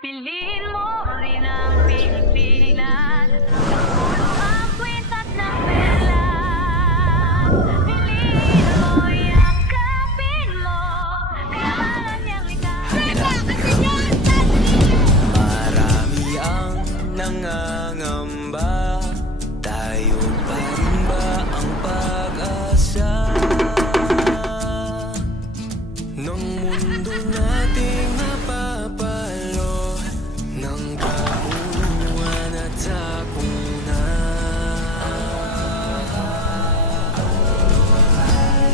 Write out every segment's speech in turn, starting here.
Piliin mo rin ang Pilipinas. Ang kwintas ng pera. Piliin mo, yakapin mo. Kailangan niyang marami ang nangangamba. Tayo pa rin ba ang pag-asa ng mundo nating napapalo ng kauuwan at sakuna?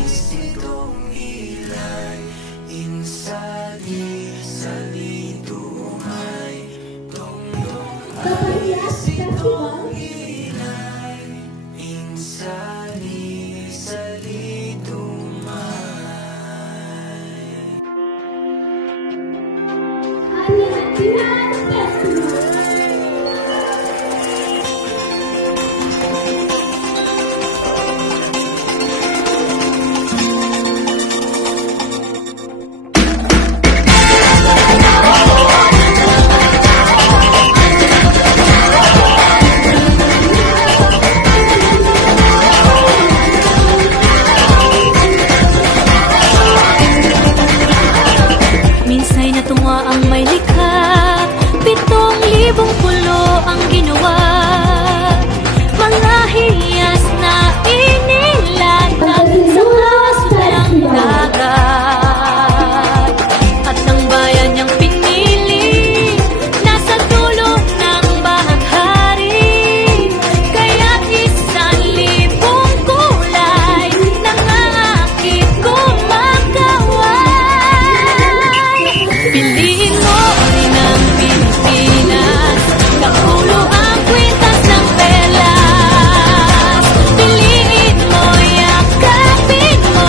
Isitong ilay, insali-sali dumay, dong-dong. Isitong ilay, insali-sali dumay. Minsay natuwa ang may likha, 7,000 pulo ang ginawa. Mga hiyas na inilatag sa kasulang dagat. At ang bayan niyang pinili, nasa dulo ng bahaghari. Kaya't 1,000 kulay, nangangakit kumakaway. Piliin mo rin ang Pilipinas. Kapulo ang kwintas ng pelas. Piliin mo, yakapin mo.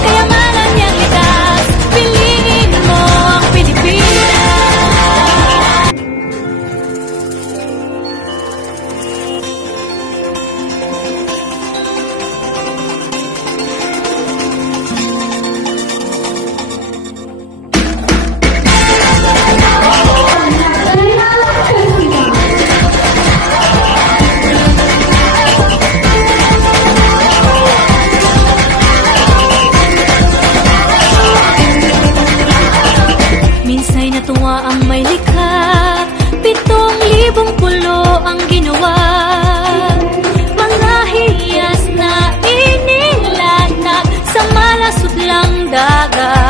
Kayamanan niyang likas. Piliin mo ang Pilipinas. Minsay natuwa ang may likha, 7,000 pulo ang ginawa. Mga hiyas na inilatag sa malasutlang dagat.